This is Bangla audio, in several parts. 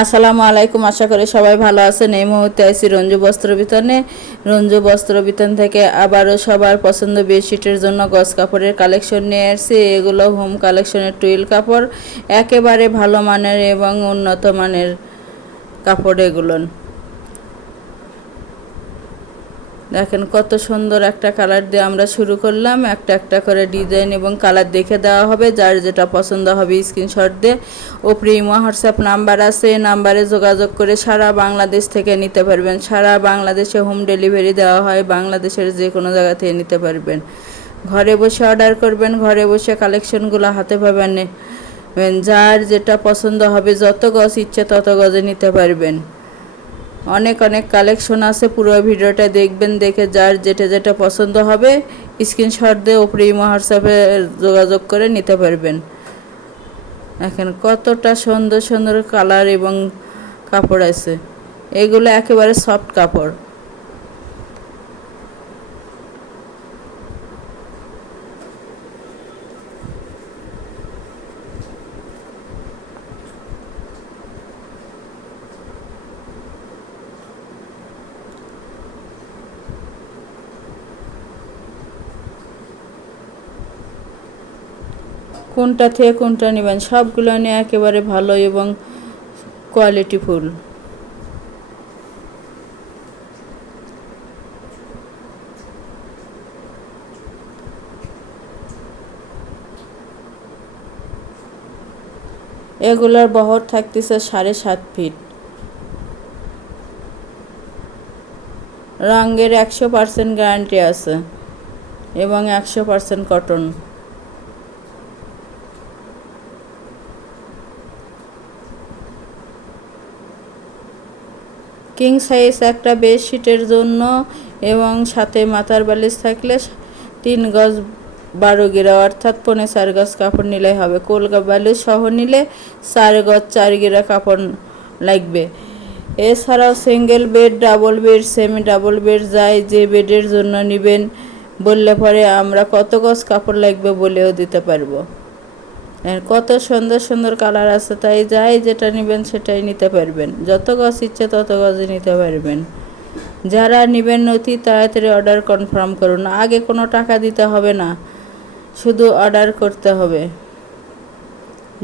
আসসালামু আলাইকুম। আশা করি সবাই ভালো আছেন। এই মুহূর্তে আছি রঞ্জু বস্ত্র বিতানে। রঞ্জু বস্ত্র বিতান থেকে আবারও সবার পছন্দ বেডশিটের জন্য গজ কাপড়ের কালেকশন নিয়ে আসছি। এগুলো হোম কালেকশনের টুইল কাপড়, একেবারে ভালো মানের এবং উন্নত মানের কাপড় এগুলো। দেখেন কত সুন্দর একটা কালার দিয়ে আমরা শুরু করলাম। একটা একটা করে ডিজাইন এবং কালার দেখে দেওয়া হবে, যার যেটা পছন্দ হবে স্ক্রিনশট দিয়ে ওপরে ইমো হোয়াটসঅ্যাপ নাম্বার আছে, এই নাম্বারে যোগাযোগ করে সারা বাংলাদেশ থেকে নিতে পারবেন। সারা বাংলাদেশে হোম ডেলিভারি দেওয়া হয়, বাংলাদেশের যে কোনো জায়গা থেকে নিতে পারবেন। ঘরে বসে অর্ডার করবেন, ঘরে বসে কালেকশনগুলো হাতে পাবেন। যার যেটা পছন্দ হবে, যত গজ ইচ্ছে তত গজে নিতে পারবেন। অনেক অনেক কালেকশন আছে, পুরো ভিডিওটা দেখবেন। দেখে যার যেটা যেটা পছন্দ হবে স্ক্রিনশট দিয়ে ওপরে ইমো হোয়াটসঅ্যাপে যোগাযোগ করে নিতে পারবেন। এখন কতটা সুন্দর সুন্দর কালার এবং কাপড় আছে, এগুলো একেবারে সফট কাপড়। কোনটা থেকে কোনটা নেবেন, সবগুলো নিয়ে একেবারে ভালো এবং কোয়ালিটিফুল। এগুলোর বহর থাকতেছে 7.5 ফিট। রঙের 100% গ্যারান্টি আছে এবং 100% কটন। কিং সাইজ একটা বেডশিটের জন্য এবং সাথে মাথার বালিশ থাকলে 3 গজ 12 গিরা অর্থাৎ 4.5 গজ কাপড় নিলেই হবে। কলকা বালিশ সহ নিলে 4 গজ 4 গিরা কাপড় লাগবে। এছাড়াও single bed, double bed, semi double bed, যাই যে বেডের জন্য নেবেন বললে পরে আমরা কত গজ কাপড় লাগবে বলেও দিতে পারবো। কত সুন্দর সুন্দর কালার আছে, তাই যাই যেটা নেবেন সেটাই নিতে পারবেন। যত গজ ইচ্ছে তত গজে নিতে পারবেন। যারা নেবেন অতি তাড়াতাড়ি অর্ডার কনফার্ম করুন। আগে কোনো টাকা দিতে হবে না, শুধু অর্ডার করতে হবে।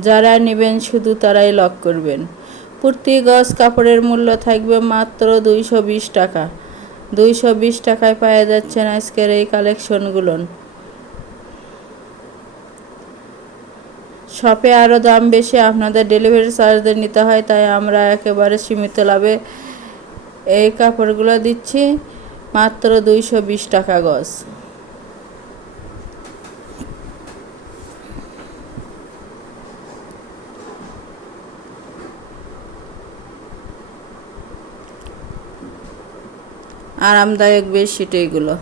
যারা নেবেন শুধু তারাই লক করবেন। প্রতি গজ কাপড়ের মূল্য থাকবে মাত্র 220 টাকা। 220 টাকায় পাওয়া যাচ্ছেন আজকের এই কালেকশনগুলো। শপে আরও দাম বেশি, আপনাদের ডেলিভারি চার্জ নিতে হয়, তাই আমরা একেবারে সীমিত লাভে এই কাপড়গুলো দিচ্ছি মাত্র 220 টাকা গজ। আরামদায়ক বেডশিট এইগুলো।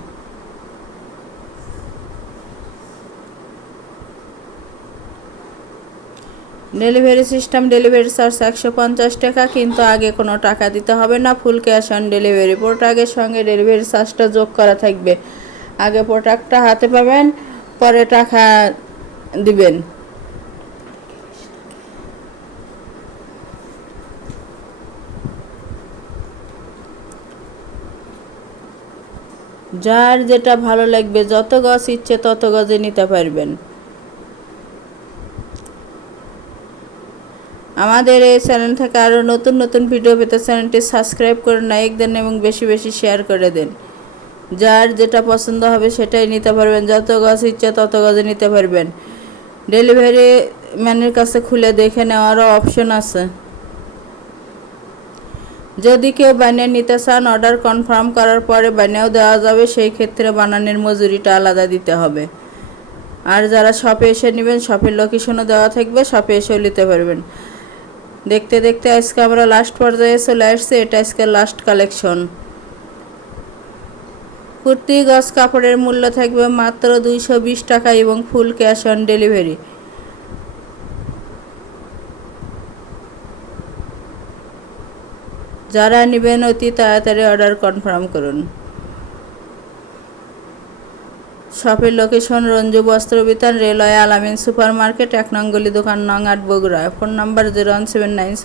ডেলিভারি সিস্টেম, ডেলিভারি চার্জ 150 টাকা, কিন্তু আগে কোনো টাকা দিতে হবে না, ফুল ক্যাশ অন ডেলিভারি। প্রোডাক্টের সঙ্গে ডেলিভারি চার্জটা যোগ করা থাকবে। আগে প্রোডাক্টটা হাতে পাবেন, পরে টাকা দিবেন। যার যেটা ভালো লাগবে, যত গজ ইচ্ছে তত গজে নিতে পারবেন। আমাদের এই চ্যানেল থেকে আরও নতুন নতুন ভিডিও পেতে চ্যানেলটি সাবস্ক্রাইব করে লাইক দেন এবং বেশি বেশি শেয়ার করে দেন। যার যেটা পছন্দ হবে সেটাই নিতে পারবেন। যত গজ ইচ্ছে তত গজে নিতে পারবেন। ডেলিভারি ম্যানের কাছে খুলে দেখে নেওয়ারও অপশন আছে। যদি কেউ বানিয়ে নিতে চান, অর্ডার কনফার্ম করার পরে বানিয়েও দেওয়া যাবে, সেই ক্ষেত্রে বানানোর মজুরিটা আলাদা দিতে হবে। আর যারা শপে এসে নেবেন, শপের লোকেশনও দেওয়া থাকবে, শপে এসেও নিতে পারবেন। দেখতে দেখতে আজকে আমরা লাস্ট পর্যায়ে চলে আসছি। এটা আজকে লাস্ট কালেকশন। প্রতি গজ কাপড়ের মূল্য থাকবে মাত্র 220 টাকা এবং ফুল ক্যাশ অন ডেলিভারি। যারা নেবেন অতি তাড়াতাড়ি অর্ডার কনফার্ম করুন। শপের লোকেশন রঞ্জু বস্ত্র বিতান, রেলওয়ে আলামিন সুপার মার্কেট, 1 নং গলি, দোকান নং 8, বগুড়া। Phone number 01797